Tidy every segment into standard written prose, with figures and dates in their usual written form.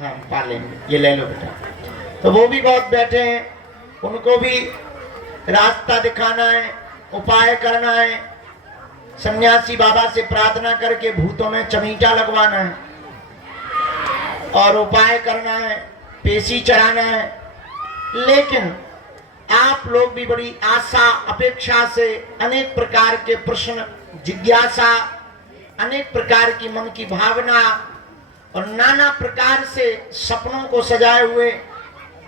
हाँ पालेंगे, ये ले लो बेटा। तो वो भी बहुत बैठे हैं, उनको भी रास्ता दिखाना है, उपाय करना है। सन्यासी बाबा से प्रार्थना करके भूतों में चमीटा लगवाना है और उपाय करना है, पेशी चढ़ाना है। लेकिन आप लोग भी बड़ी आशा अपेक्षा से अनेक प्रकार के प्रश्न, जिज्ञासा, अनेक प्रकार की मन की भावना और नाना प्रकार से सपनों को सजाए हुए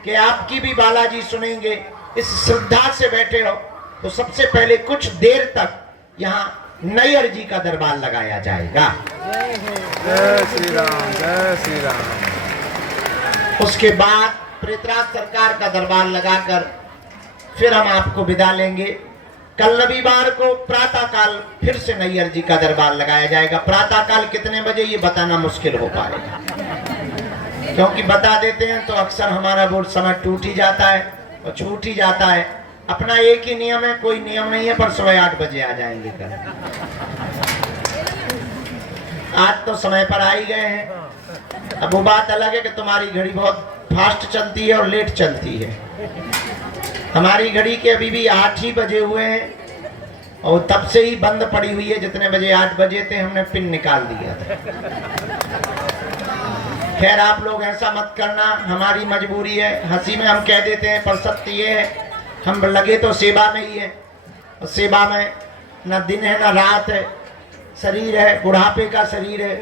कि आपकी भी बालाजी सुनेंगे, इस श्रद्धा से बैठे हो। तो सबसे पहले कुछ देर तक यहाँ नैयर जी का दरबार लगाया जाएगा। जय श्री राम, जय श्री राम। उसके बाद प्रेतराज सरकार का दरबार लगाकर फिर हम आपको विदा लेंगे। कल रविवार को प्रातः काल फिर से नैयर जी का दरबार लगाया जाएगा। प्रातः काल कितने बजे ये बताना मुश्किल हो पाएगा, क्योंकि बता देते हैं तो अक्सर हमारा वो समय टूट ही जाता है और छूट ही जाता है। अपना एक ही नियम है, कोई नियम नहीं है, पर सुबह 8 बजे आ जाएंगे कल। आज तो समय पर आ ही गए हैं। अब वो बात अलग है कि तुम्हारी घड़ी बहुत फास्ट चलती है और लेट चलती है। हमारी घड़ी के अभी भी 8 ही बजे हुए हैं और तब से ही बंद पड़ी हुई है। जितने बजे 8 बजे थे हमने पिन निकाल दिया था। खैर आप लोग ऐसा मत करना, हमारी मजबूरी है। हंसी में हम कह देते हैं, पर सत्य ये है हम लगे तो सेवा में ही है, और सेवा में न दिन है न रात है, शरीर है, बुढ़ापे का शरीर है।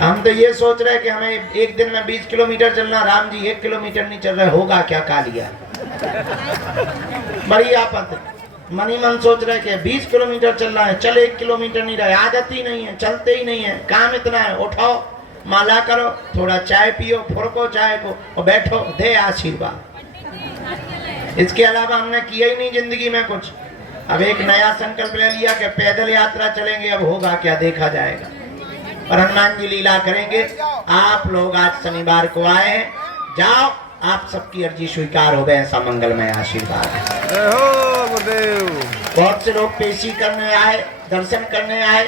हम तो ये सोच रहे हैं कि हमें एक दिन में 20 किलोमीटर चलना, राम जी 1 किलोमीटर नहीं चल रहे, होगा क्या कालिया। बड़ी आपत, मन ही मन सोच रहे कि 20 किलोमीटर चल रहा है, चल 1 किलोमीटर नहीं रहे, आदत ही नहीं है, चलते ही नहीं है, काम इतना है। उठाओ, माला करो, थोड़ा चाय पियो, फुरको चाय को और बैठो, दे आशीर्वाद। इसके अलावा हमने किया ही नहीं जिंदगी में कुछ। अब एक नया संकल्प ले लिया कि पैदल यात्रा चलेंगे, अब होगा क्या देखा जाएगा। पर हनुमान जी लीला करेंगे। आप लोग आज शनिवार को आए हैं, जाओ, आप सबकी अर्जी स्वीकार हो गए, ऐसा मंगलमय आशीर्वाद है। जय हो गुरुदेव। बहुत से लोग पेशी करने आए, दर्शन करने आए।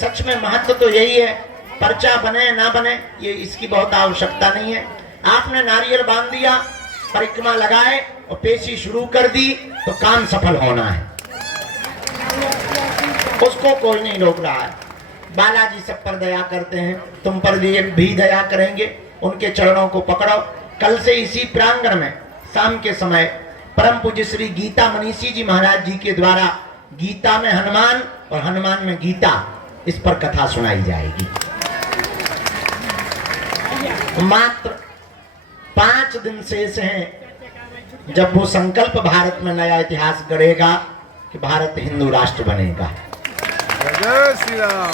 सच में महत्व तो यही है, पर्चा बने ना बने ये इसकी बहुत आवश्यकता नहीं है। आपने नारियल बांध दिया, परिक्रमा लगाए और पेशी शुरू कर दी तो काम सफल होना है, उसको कोई नहीं रोक रहा है। बालाजी सब पर दया करते हैं, तुम पर भी दया करेंगे। उनके चरणों को पकड़ो। कल से इसी प्रांगण में शाम के समय परम पूज्य श्री गीता मनीषी जी महाराज जी के द्वारा गीता में हनुमान और हनुमान में गीता, इस पर कथा सुनाई जाएगी। मात्र 5 दिन शेष हैं जब वो संकल्प भारत में नया इतिहास गढ़ेगा कि भारत हिंदू राष्ट्र बनेगा। जय श्री राम।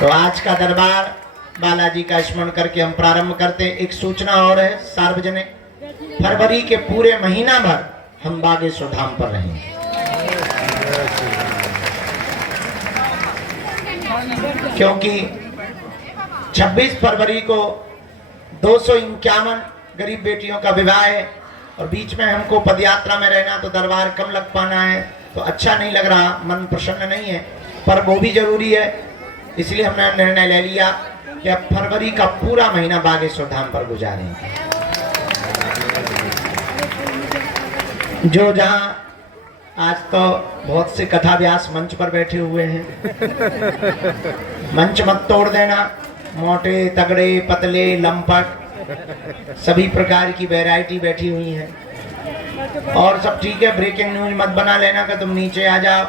तो आज का दरबार बालाजी का स्मरण करके हम प्रारंभ करते हैं। एक सूचना और है सार्वजनिक, फरवरी के पूरे महीना भर हम बागेश्वर धाम पर रहेंगे। क्योंकि 26 फरवरी को 251 गरीब बेटियों का विवाह है और बीच में हमको पदयात्रा में रहना, तो दरबार कम लग पाना है, तो अच्छा नहीं लग रहा, मन प्रसन्न नहीं है। पर वो भी जरूरी है, इसलिए हमने निर्णय ले लिया कि अब फरवरी का पूरा महीना बागेश्वर धाम पर गुजारेंगे। जो जहां आज तो बहुत से कथा व्यास मंच पर बैठे हुए हैं, मंच मत तोड़ देना। मोटे, तगड़े, पतले, लंपट, सभी प्रकार की वैरायटी बैठी हुई है। और सब ठीक है, ब्रेकिंग न्यूज मत बना लेना कि तुम नीचे आ जाओ।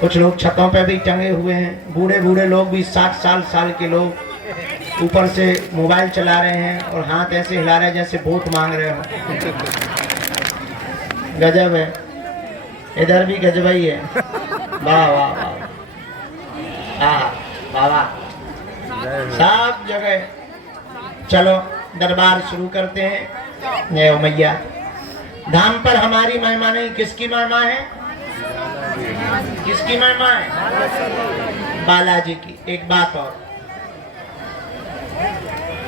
कुछ लोग छतों पे भी टंगे हुए हैं, बूढ़े बूढ़े लोग भी, 60 साल के लोग ऊपर से मोबाइल चला रहे हैं और हाथ ऐसे हिला रहे हैं जैसे वोट मांग रहे हो। गजब है, इधर भी गजब ही है। वाह वाह वाह, वाह वाह, सब जगह। चलो दरबार शुरू करते हैं। जय हो मैया। धाम पर हमारी महिमा नहीं, किसकी महिमा है? किसकी महिमा है? बालाजी की। एक बात और,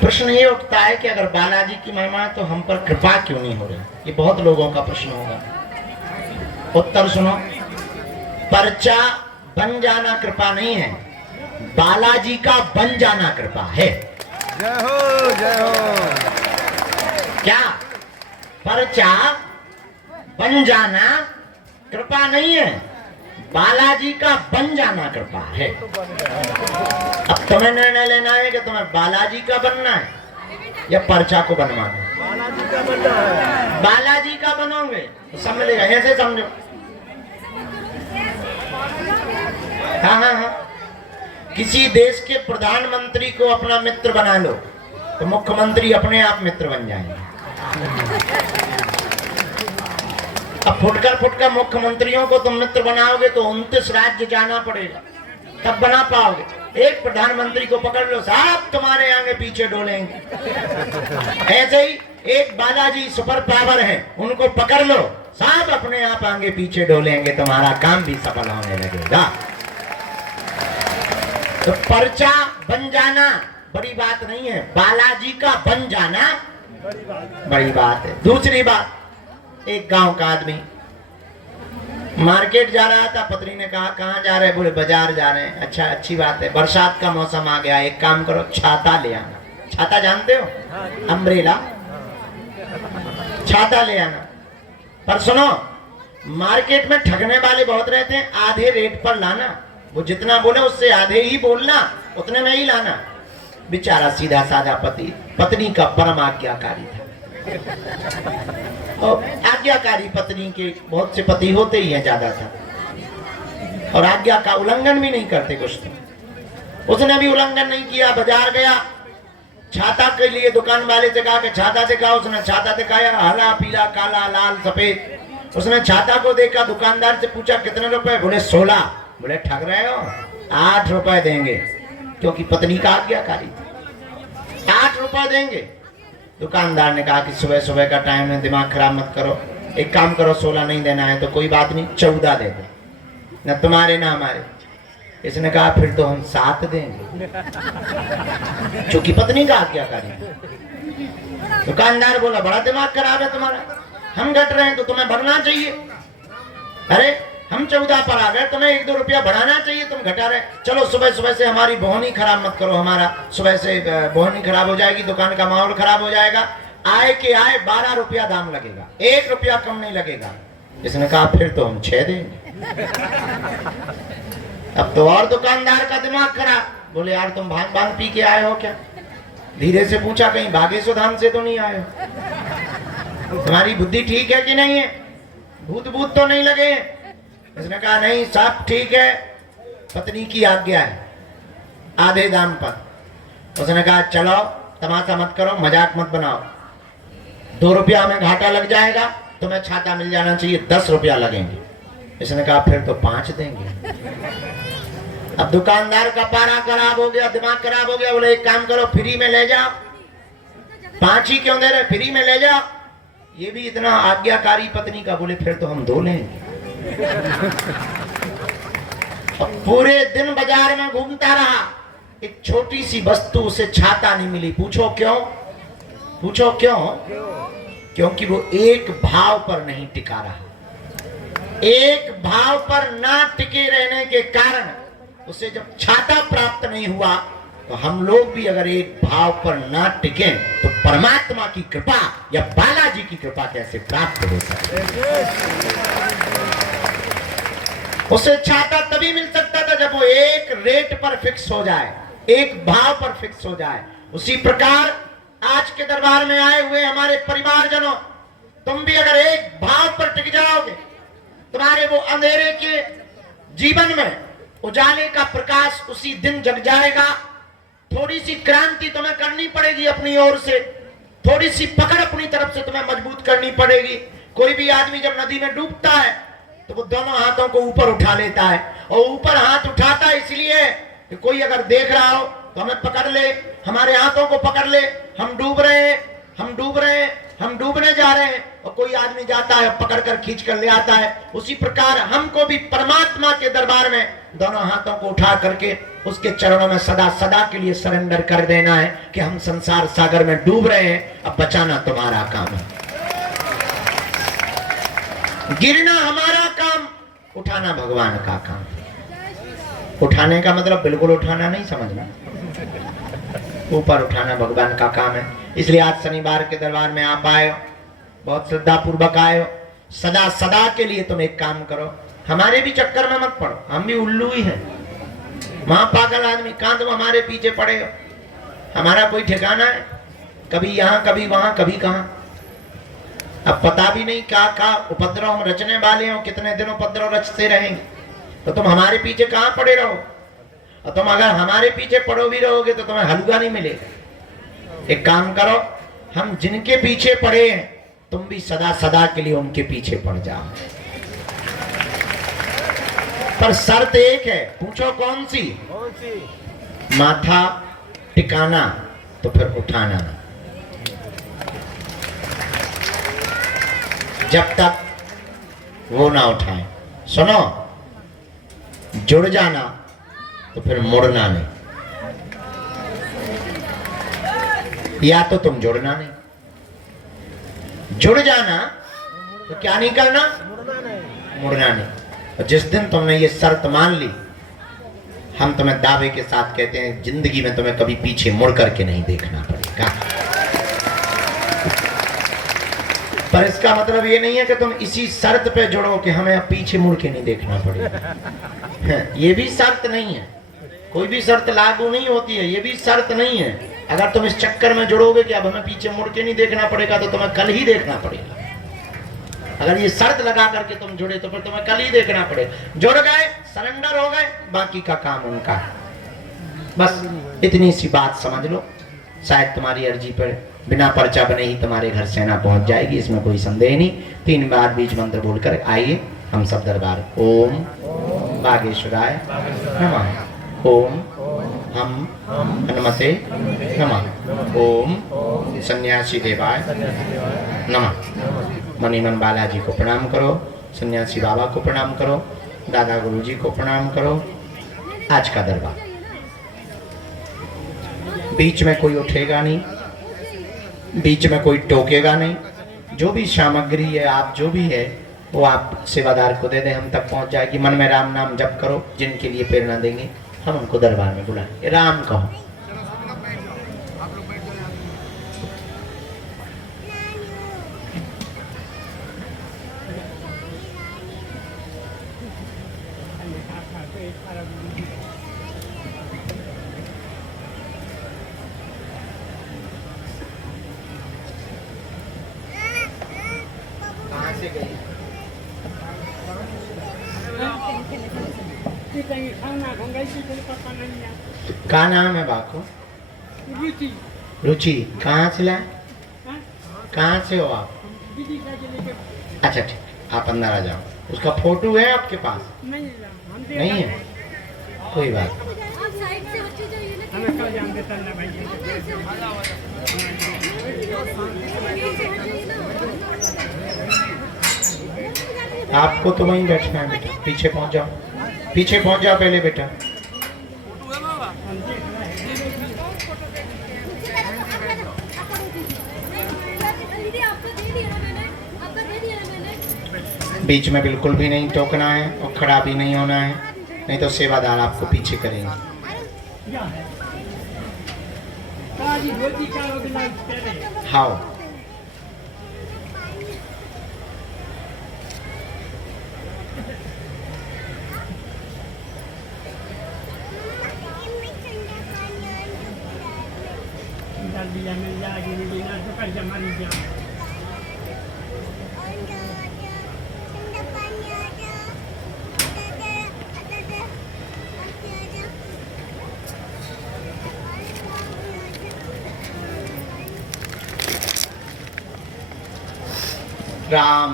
प्रश्न ये उठता है कि अगर बालाजी की महिमा है तो हम पर कृपा क्यों नहीं हो रही? ये बहुत लोगों का प्रश्न होगा। उत्तर सुनो, पर्चा बन जाना कृपा नहीं है, बालाजी का बन जाना कृपा है। जय हो जय हो। क्या पर्चा बन जाना कृपा नहीं है, बालाजी का बन जाना कृपा है। अब तुम्हें निर्णय लेना है कि तुम्हें बालाजी का बनना है या पर्चा को बनवाना है। बालाजी का बनना है। बालाजी का बनोगे तो सब मिलेगा, ऐसे समझो। हाँ हाँ हाँ, किसी देश के प्रधानमंत्री को अपना मित्र बना लो तो मुख्यमंत्री अपने आप मित्र बन जाएंगे। अब फुटकर मुख्यमंत्रियों को तुम मित्र बनाओगे तो 29 राज्य जाना पड़ेगा, तब बना पाओगे। एक प्रधानमंत्री को पकड़ लो, साहब तुम्हारे आगे पीछे डोलेंगे। ऐसे ही एक बालाजी सुपर पावर है, उनको पकड़ लो, साहब अपने आप आगे पीछे डोलेंगे, तुम्हारा काम भी सफल होने लगेगा। तो पर्चा बन जाना बड़ी बात नहीं है, बालाजी का बन जाना बड़ी बात है। दूसरी बात, एक गांव का आदमी मार्केट जा रहा था, पत्नी ने कहा कहाँ जा रहे हैं? बोले बाजार जा रहे हैं। अच्छा, अच्छी बात है, बरसात का मौसम आ गया, एक काम करो छाता ले आना। छाता जानते हो? अम्ब्रेला, छाता ले आना। पर सुनो, मार्केट में ठगने वाले बहुत रहते हैं, आधे रेट पर लाना, वो जितना बोले उससे आधे ही बोलना, उतने में ही लाना। बेचारा सीधा साधा पति, पत्नी का परम आज्ञाकारी था। और आज्ञाकारी पत्नी के बहुत से पति होते ही हैं ज्यादातर, और आज्ञा का उल्लंघन भी नहीं करते कुछ तो। उसने भी उल्लंघन नहीं किया, बाजार गया, छाता के लिए दुकान वाले से कहा कि छाता दिखाओ। उसने छाता दिखाया, हरा पीला काला लाल सफेद। उसने छाता को देखा, दुकानदार से पूछा कितने रुपए? बोले 16। बोले ठग रहे हो, 8 रुपए देंगे, क्योंकि पत्नी का आज्ञाकारी था। 8 रुपए देंगे। दुकानदार ने कहा कि सुबह सुबह का टाइम है, दिमाग खराब मत करो, एक काम करो, 16 नहीं देना है तो कोई बात नहीं, 14 दे दो, न तुम्हारे ना हमारे। इसने कहा फिर तो हम 7 देंगे, क्योंकि पत्नी का आज्ञाकारी। दुकानदार बोला बड़ा दिमाग खराब है तुम्हारा, हम घट रहे हैं तो तुम्हें बढ़ना चाहिए। अरे हम 14 पर आ गए, तुम्हें 1-2 रुपया बढ़ाना चाहिए, तुम घटा रहे। चलो सुबह सुबह से हमारी बोहनी खराब मत करो, हमारा सुबह से बोहनी खराब हो जाएगी, दुकान का माहौल खराब हो जाएगा। आए के आए 12 रुपया दाम लगेगा, 1 रुपया कम नहीं लगेगा। इसने कहा फिर तो हम 6 देंगे। अब तो और दुकानदार का दिमाग खराब, बोले यार तुम भांग पी के आए हो क्या? धीरे से पूछा कहीं भागे सुधाम से तो नहीं आए हो? तुम्हारी बुद्धि ठीक है कि नहीं है? भूत तो नहीं लगे? इसने कहा नहीं सब ठीक है, पत्नी की आज्ञा है, आधे दाम पर। उसने कहा चलो तमाशा मत करो, मजाक मत बनाओ, 2 रुपया हमें घाटा लग जाएगा, तुम्हें छाता मिल जाना चाहिए, 10 रुपया लगेंगे। इसने कहा फिर तो 5 देंगे। अब दुकानदार का पारा खराब हो गया, दिमाग खराब हो गया, बोले एक काम करो फ्री में ले जाओ। 5 ही क्यों दे रहे, फ्री में ले जाओ। ये भी इतना आज्ञाकारी पत्नी का, बोले फिर तो हम 2 लेंगे। पूरे दिन बाजार में घूमता रहा, एक छोटी सी वस्तु उसे छाता नहीं मिली। पूछो क्यों? पूछो क्यों? क्योंकि वो एक भाव पर नहीं टिका रहा। एक भाव पर ना टिके रहने के कारण उसे जब छाता प्राप्त नहीं हुआ, तो हम लोग भी अगर एक भाव पर ना टिके तो परमात्मा की कृपा या बालाजी की कृपा कैसे प्राप्त हो सकती? उसे छाता तभी मिल सकता था जब वो एक रेट पर फिक्स हो जाए, एक भाव पर फिक्स हो जाए। उसी प्रकार आज के दरबार में आए हुए हमारे परिवारजनों, तुम भी अगर एक भाव पर टिक जाओगे, तुम्हारे वो अंधेरे के जीवन में उजाले का प्रकाश उसी दिन जग जाएगा। थोड़ी सी क्रांति तुम्हें करनी पड़ेगी अपनी ओर से, थोड़ी सी पकड़ अपनी तरफ से तुम्हें मजबूत करनी पड़ेगी। कोई भी आदमी जब नदी में डूबता है तो वो दोनों हाथों को ऊपर उठा लेता है, और ऊपर हाथ उठाता है इसलिए कि कोई अगर देख रहा हो तो हमें पकड़ ले, हमारे हाथों को पकड़ ले, हम डूब रहे हैं, हम डूब रहे हैं, हम डूबने जा रहे हैं, और कोई आदमी जाता है पकड़ कर खींच कर ले आता है। उसी प्रकार हमको भी परमात्मा के दरबार में दोनों हाथों को उठा करके उसके चरणों में सदा सदा के लिए सरेंडर कर देना है कि हम संसार सागर में डूब रहे हैं, अब बचाना तुम्हारा काम है, गिरना हमारा काम, उठाना भगवान का काम। उठाने का मतलब बिल्कुल उठाना नहीं समझना, ऊपर उठाना भगवान का काम है। इसलिए आज शनिवार के दरबार में आप आए हो, बहुत श्रद्धा पूर्वक आए हो। सदा सदा के लिए तुम एक काम करो, हमारे भी चक्कर में मत पड़ो, हम भी उल्लू ही हैं, वहां पागल आदमी, कहां तुम हमारे पीछे पड़े हो। हमारा कोई ठिकाना है, कभी यहाँ कभी वहां कभी कहां। अब पता भी नहीं क्या उपद्रव हम रचने वाले हो, कितने दिन उपद्रव रचते रहेंगे। तो तुम हमारे पीछे कहां पड़े रहो, और तुम अगर हमारे पीछे पड़ो भी रहोगे तो तुम्हें हलवा नहीं मिलेगा। एक काम करो, हम जिनके पीछे पड़े हैं तुम भी सदा सदा के लिए उनके पीछे पड़ जाओ। पर शर्त एक है, पूछो कौन सी? कौन सी? माथा टिकाना तो फिर उठाना नहीं। जब तक वो ना उठाए। सुनो, जुड़ जाना तो फिर मुड़ना नहीं, या तो तुम जुड़ना नहीं, जुड़ जाना तो क्या नहीं करना, मुड़ना नहीं। और जिस दिन तुमने ये शर्त मान ली, हम तुम्हें दावे के साथ कहते हैं जिंदगी में तुम्हें कभी पीछे मुड़ करके नहीं देखना पड़ेगा। पर इसका मतलब ये नहीं है कि तुम इसी शर्त पे जुड़ो कि हमें अब पीछे मुड़ के नहीं देखना पड़ेगा। ये भी शर्त नहीं है, कोई भी शर्त लागू नहीं होती है, ये भी शर्त नहीं है। अगर तुम इस चक्कर में जुड़ोगे कि अब हमें पीछे मुड़ के नहीं देखना पड़ेगा, तो तुम्हें कल ही देखना पड़ेगा। अगर ये शर्त लगा करके तुम जुड़े तो फिर तुम्हें कल ही देखना पड़ेगा। जुड़ गए, सरेंडर हो गए, बाकी का काम उनका है। बस इतनी सी बात समझ लो, शायद तुम्हारी अर्जी पर बिना पर्चा बने ही तुम्हारे घर सेना पहुंच जाएगी, इसमें कोई संदेह नहीं। 3 बार बीज मंत्र बोलकर आइए हम सब दरबार। ओम बागेश्वराय नमः, ओम हम हनुमते नमः, ओम सन्यासी देवाय नमः। मणिमन बालाजी को प्रणाम करो, सन्यासी बाबा को प्रणाम करो, दादा गुरुजी को प्रणाम करो। आज का दरबार बीच में कोई उठेगा नहीं, बीच में कोई टोकेगा नहीं। जो भी सामग्री है, आप जो भी है वो आप सेवादार को दे दें, हम तक पहुंच जाएगी। मन में राम नाम जप करो, जिनके लिए प्रेरणा देंगे हम उनको दरबार में बुलाएं। राम कहो। कहाँ से गई? क्या नाम है बाको? रुचि। रुचि। कहाँ से लाए? कहाँ से हो आप? अच्छा ठीक, आप अंदर आ जाओ। उसका फोटो है आपके पास? नहीं है, कोई बात। आपको तो वहीं बैठना है बेटा, पीछे पहुंच जाओ, पीछे पहुंच जाओ पहले बेटा। बीच में बिल्कुल भी नहीं टोकना है और खड़ा भी नहीं होना है, नहीं तो सेवादार आपको पीछे करेंगे। हाँ, राम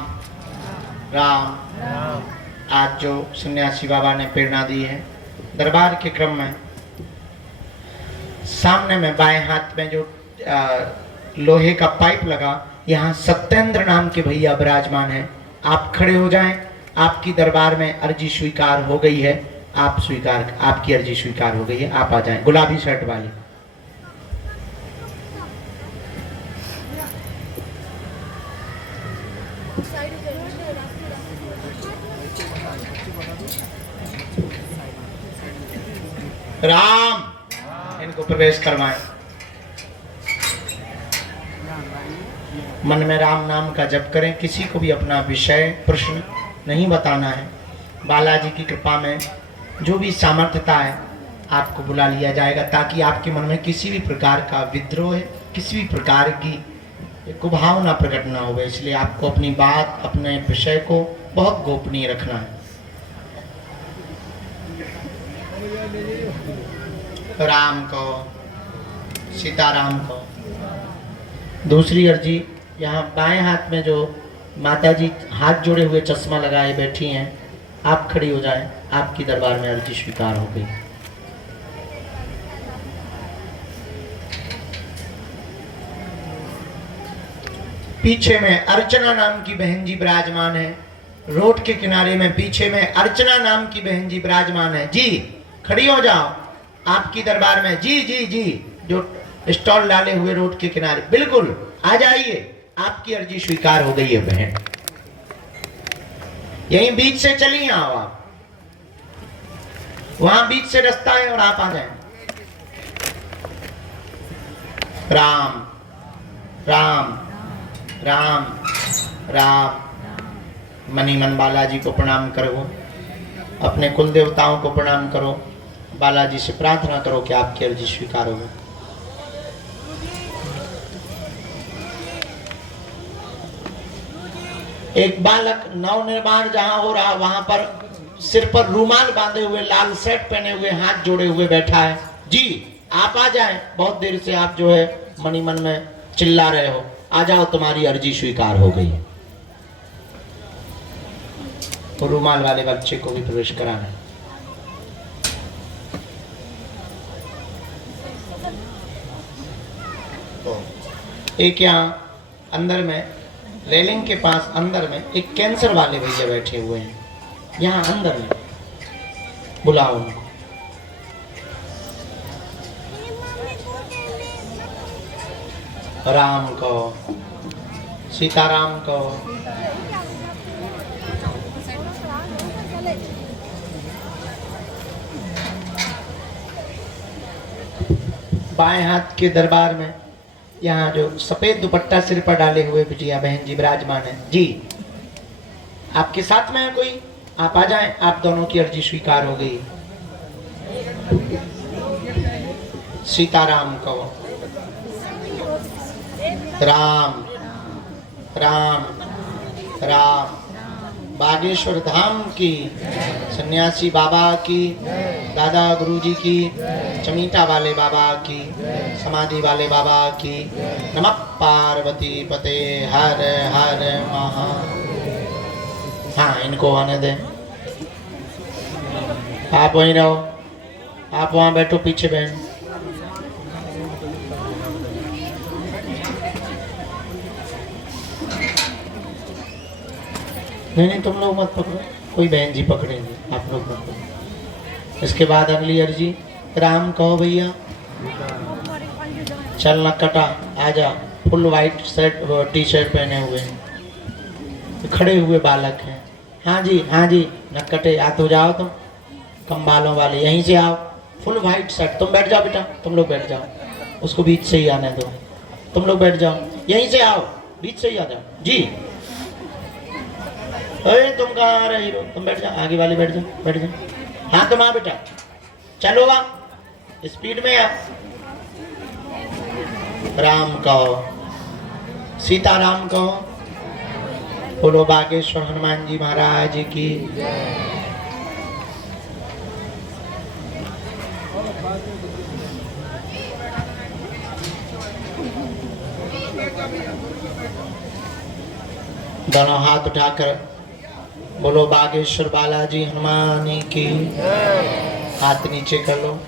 राम। आज जो सन्यासी बाबा ने प्रेरणा दी है दरबार के क्रम में, सामने में बाएं हाथ में जो लोहे का पाइप लगा, यहाँ सत्येंद्र नाम के भैया विराजमान हैं। आप खड़े हो जाएं, आपकी दरबार में अर्जी स्वीकार हो गई है, आप स्वीकार, आपकी अर्जी स्वीकार हो गई है, आप आ जाएं। गुलाबी शर्ट वाली। राम, इनको प्रवेश करवाएं। मन में राम नाम का जप करें। किसी को भी अपना विषय प्रश्न नहीं बताना है। बालाजी की कृपा में जो भी सामर्थ्यता है आपको बुला लिया जाएगा, ताकि आपके मन में किसी भी प्रकार का विद्रोह है, किसी भी प्रकार की कुभावना प्रकट ना हो। इसलिए आपको अपनी बात, अपने विषय को बहुत गोपनीय रखना है। राम को, सीताराम को। दूसरी अर्जी, यहाँ बाएं हाथ में जो माता जी हाथ जोड़े हुए चश्मा लगाए बैठी हैं, आप खड़ी हो जाएं। आपकी दरबार में अर्जी स्वीकार हो गई। पीछे में अर्चना नाम की बहन जी विराजमान है। रोड के किनारे में पीछे में अर्चना नाम की बहन जी विराजमान है। जी खड़ी हो जाओ आपकी दरबार में। जी जी जी, जो स्टॉल डाले हुए रोड के किनारे, बिल्कुल आ जाइए। आपकी अर्जी स्वीकार हो गई है बहन। यहीं बीच से चलिए, आओ आप, वहां बीच से रास्ता है और आप आ जाए। राम राम राम राम। मनी मन बालाजी को प्रणाम करो, अपने कुल देवताओं को प्रणाम करो, बालाजी से प्रार्थना करो कि आपकी अर्जी स्वीकार हो। एक बालक नवनिर्माण जहां हो रहा, वहां पर सिर पर रूमाल बांधे हुए, लाल शर्ट पहने हुए, हाथ जोड़े हुए बैठा है। जी आप आ जाएं। बहुत देर से आप जो है मनी मन में चिल्ला रहे हो, आ जाओ, तुम्हारी अर्जी स्वीकार हो गई है। तो रूमाल वाले बच्चे को भी प्रवेश कराना है। तो एक यहाँ अंदर में रेलिंग के पास अंदर में एक कैंसर वाले भैया बैठे हुए हैं, यहाँ अंदर में, बुलाओ उनको। राम को, सीताराम को। बाएं हाथ के दरबार में यहाँ जो सफेद दुपट्टा सिर पर डाले हुए बिटिया बहन जी विराजमान है। जी आपके साथ में है कोई, आप आ जाएं। आप दोनों की अर्जी स्वीकार हो गई। सीताराम को। राम राम राम। बागेश्वर धाम की, सन्यासी बाबा की, दादा गुरुजी की, चमीटा वाले बाबा की, समाधि वाले बाबा की। नमः पार्वती पते हर हर महा। हाँ इनको आने दें। आप वहीं रहो, आप वहाँ बैठो पीछे बहन। नहीं तुम लोग मत पकड़ो, कोई बहन जी पकड़ेंगे, आप लोग मत पकड़ो। इसके बाद अगली अर्जी, राम कहो भैया। चल नक्कटा आजा। Full white shirt T shirt पहने हुए हैं, खड़े हुए बालक हैं। हाँ जी नक्कटे, याद हो जाओ तुम, कम बालों वाले, यहीं से आओ। Full white shirt. तुम बैठ जाओ बेटा, तुम लोग बैठ जाओ, उसको बीच से ही आने दो। तुम लोग बैठ जाओ, यहीं से आओ, बीच से ही आ जाओ। जी अरे तुम कहाँ आ रही हो, तुम बैठ जाओ, आगे वाले बैठ जाओ, बैठ जाओ। हाँ तुम आ बेटा, चलो आ, स्पीड में आ। राम कहो, सीताराम कहो। बोलो बागेश्वर हनुमान जी महाराज की। दोनों हाथ उठाकर बोलो बागेश्वर बालाजी हनुमान की। हाथ नीचे कर लो।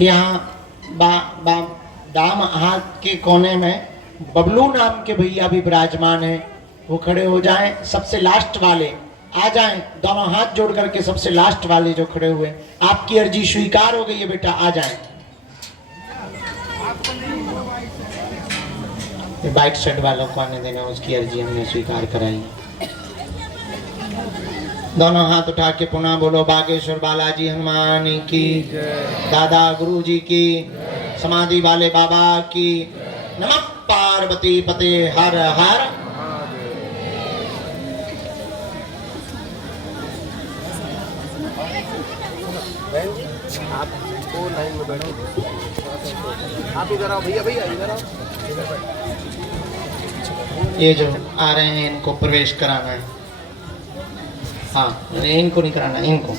यहाँ दाम हाथ के कोने में बबलू नाम के भैया भी विराजमान हैं, वो खड़े हो जाएं। सबसे लास्ट वाले आ जाएं, दोनों हाथ जोड़ करके सबसे लास्ट वाले जो खड़े हुए। आपकी अर्जी स्वीकार हो गई है बेटा, आ जाएं। बाइक सेट वालों को आने देना, उसकी अर्जी हमने स्वीकार कराई। दोनों हाथ उठा के पुनः बोलो बागेश्वर बालाजी हनुमान की, दादा गुरु जी की, समाधि वाले बाबा की। नमः पार्वती पते हर हर। आपको लाइन में बैठो, आप इधर आओ भैया, भैया इधर आओ। ये जो आ रहे हैं इनको प्रवेश कराना है। हाँ, इनको नहीं कराना, इनको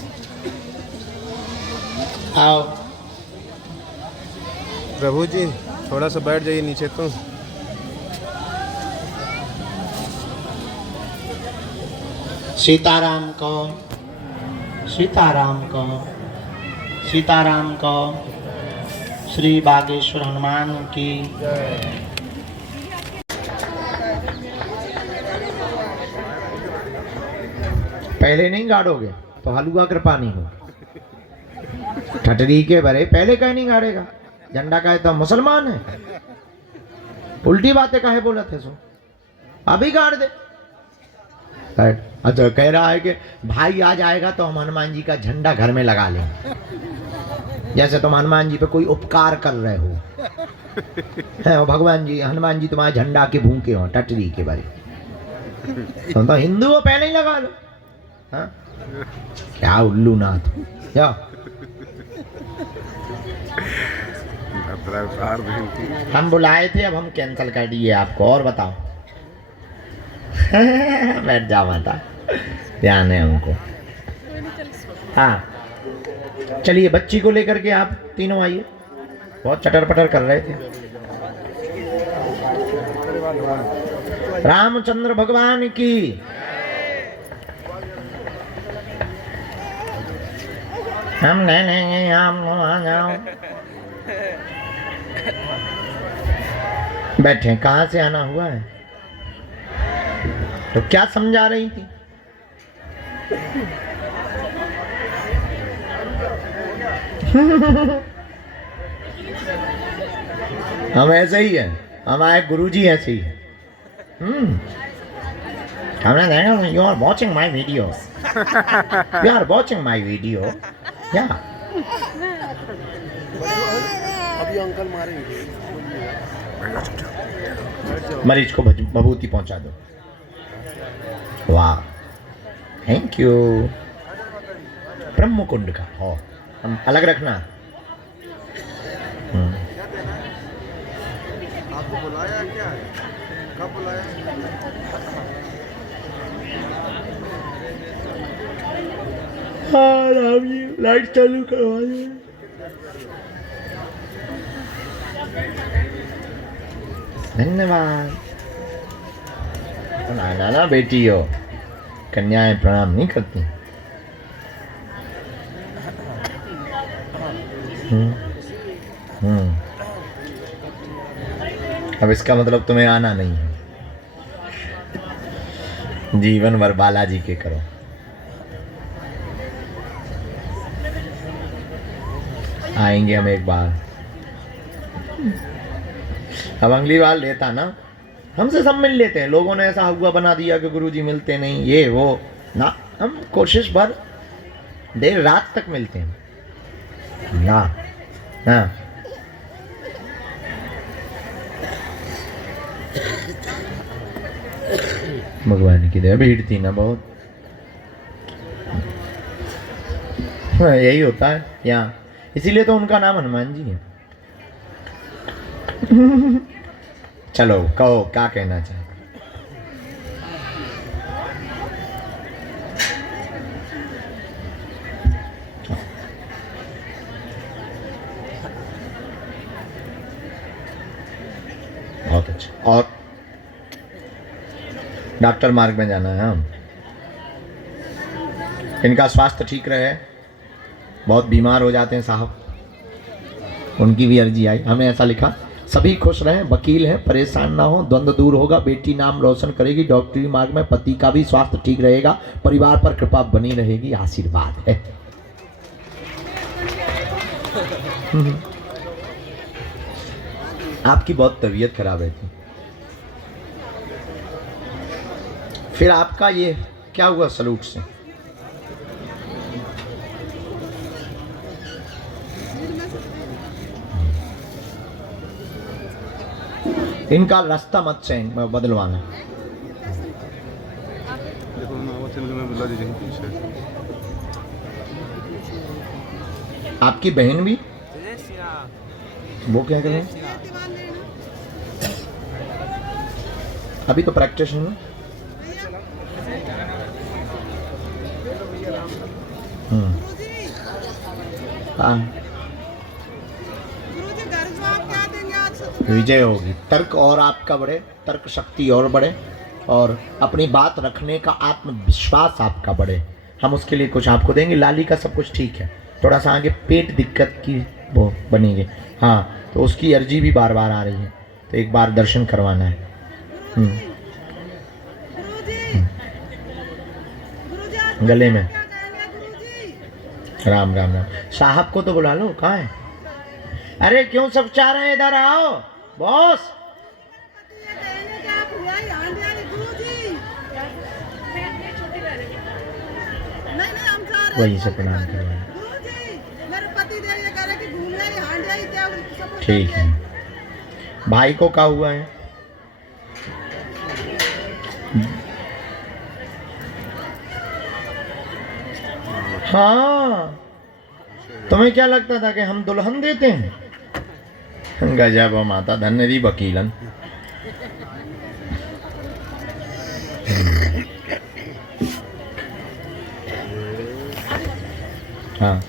आओ। प्रभु जी थोड़ा सा बैठ जाइए नीचे तो। सीताराम को, सीताराम को, सीताराम को। श्री बागेश्वर हनुमान की। पहले नहीं गाड़ोगे तो हलुआ कृपा नहीं हो। ठटरी के भरे पहले कहीं नहीं गाड़ेगा। झंडा का है तो मुसलमान है, उल्टी बातें काहे बोला थे सो, अभी गाड़ दे। अच्छा कह रहा है कि भाई आ जाएगा तो हम हनुमान जी का झंडा घर में लगा लेंगे, जैसे तुम हनुमान जी पे कोई उपकार कर रहे हो। है भगवान जी, हनुमान जी तुम्हारे झंडा के भूखे हो टटरी के बारे। तुम तो हिंदू हो, पहले ही लगा लो। हाँ? क्या उल्लू नाथ जाओ। हम बुलाए थे, अब हम कैंसिल कर दिए आपको। और बताओ। बैठ जाओ माता, ध्यान है उनको। हाँ चलिए, बच्ची को लेकर के आप तीनों आइए। बहुत चटर पटर कर रहे थे। रामचंद्र भगवान की। हम नहीं लेंगे, हम आ जाओ। बैठे, कहाँ से आना हुआ है? तो क्या समझा रही थी? हम ऐसे ही हैं, हमारे गुरुजी ऐसे ही हैं। हमने देखा, you are watching my video, you are watching my video. या अभी अंकल मारेंगे। मरीज को भभूति पहुंचा दो। वाह, थैंक यू। ब्रह्म कुंड का हो, हम अलग रखना। आपको बुलाया क्या है? कब बुलाया? हाँ राम जी, लाइट चालू करवा दो। धन्यवाद। ना ना बेटी हो, कन्याएं प्रणाम नहीं करती। अब इसका मतलब तुम्हें आना नहीं है। जीवन भर बालाजी के करो। आएंगे हम एक बार। अब अगली बार लेता ना, हमसे सब मिल लेते हैं। लोगों ने ऐसा हुआ बना दिया कि गुरुजी मिलते नहीं, ये वो ना। हम कोशिश भर देर रात तक मिलते हैं ना। हाँ भगवान की दया, भीड़ थी ना बहुत। हाँ, यही होता है यहाँ, इसीलिए तो उनका नाम हनुमान जी है। चलो कहो, क्या कहना चाहते? बहुत अच्छा। और डॉक्टर मार्ग में जाना है हम। इनका स्वास्थ्य ठीक रहे, बहुत बीमार हो जाते हैं साहब। उनकी भी अर्जी आई, हमने ऐसा लिखा, सभी खुश रहें, वकील हैं, परेशान ना हो, द्वंद्व दूर होगा, बेटी नाम रोशन करेगी, डॉक्टरी मार्ग में पति का भी स्वास्थ्य ठीक रहेगा, परिवार पर कृपा बनी रहेगी, आशीर्वाद है। आपकी बहुत तबीयत खराब है थी, फिर आपका ये क्या हुआ सलूट से? इनका रास्ता मत चेंज बदलवाना। देखो ना वो चैनल में बुला दीजिए पीछे। आपकी बहन भी वो क्या कर रहे हैं? अभी तो प्रैक्टिस है ना। हाँ विजय होगी। तर्क और आपका बढ़े, तर्क शक्ति और बढ़े, और अपनी बात रखने का आत्मविश्वास आपका बढ़े। हम उसके लिए कुछ आपको देंगे। लाली का सब कुछ ठीक है, थोड़ा सा आगे पेट दिक्कत की वो बनेगी। हाँ तो उसकी अर्जी भी बार बार आ रही है, तो एक बार दर्शन करवाना है। गले में राम राम राम। साहब को तो बुला लो, कहाँ है? अरे क्यों सब चाह रहे हैं? इधर आओ बॉस। वहीं से प्रणाम करेंगे। ठीक है। भाई को क्या हुआ है? हाँ तुम्हें क्या लगता था कि हम दुल्हन देते हैं? गजब माता धन्य दी वकीलन। हाँ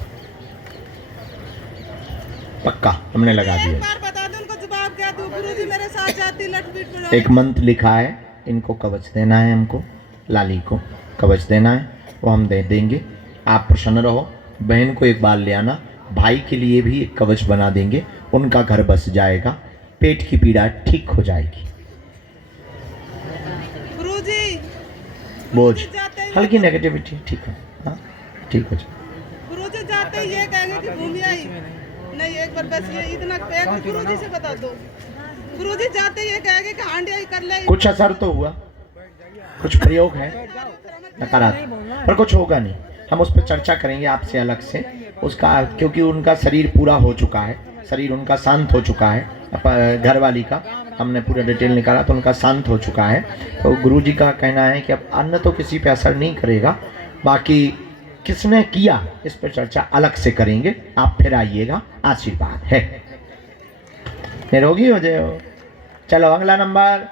पक्का हमने लगा दिया। बता दो उनको, जवाब क्या दूं? गुरुजी मेरे साथ जाती लटपट। एक मंत्र लिखा है, इनको कवच देना है, हमको लाली को कवच देना है, वो हम दे देंगे। आप प्रसन्न रहो। बहन को एक बार ले आना, भाई के लिए भी एक कवच बना देंगे, उनका घर बस जाएगा, पेट की पीड़ा ठीक हो जाएगी। गुरुजी बोझ हल्की नेगेटिविटी ठीक है, हाँ ठीक हो जाए। गुरुजी जाते ही ये कहेंगे कि भूमि आई नहीं, एक बार बस ये इतना गुरुजी से बता दो। गुरुजी जाते ही ये कहेंगे कि हांडी आई कर ले। कुछ असर तो हुआ, कुछ प्रयोग है नकारात्मक, पर कुछ होगा नहीं। हम उस पर चर्चा करेंगे आपसे अलग से उसका, क्योंकि उनका शरीर पूरा हो चुका है, शरीर उनका शांत हो चुका है। घरवाली का हमने पूरा डिटेल निकाला तो उनका शांत हो चुका है। तो गुरुजी का कहना है कि अब अन्न तो किसी पे असर नहीं करेगा, बाकी किसने किया इस पर चर्चा अलग से करेंगे। आप फिर आइएगा, आशीर्वाद है। निरोगी हो जाओ। चलो अगला नंबर।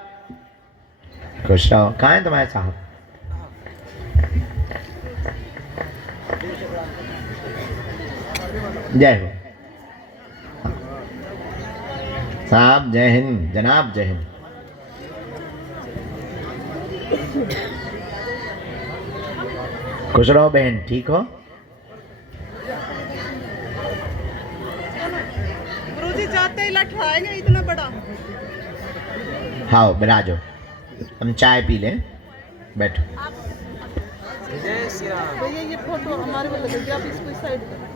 खुश रहो। कहाँ है तुम्हारे साहब? जय हो साहब, जय हिंद जनाब, जय हिंद। खुश रहो बहन, ठीक हो? गुरुजी जाते ही लटवाएंगे इतना बड़ा। हाँ बिराजो, हम चाय पी लें, बैठो। भैया ये फोटो हमारे को लगेगी, आप इसको साइड करो।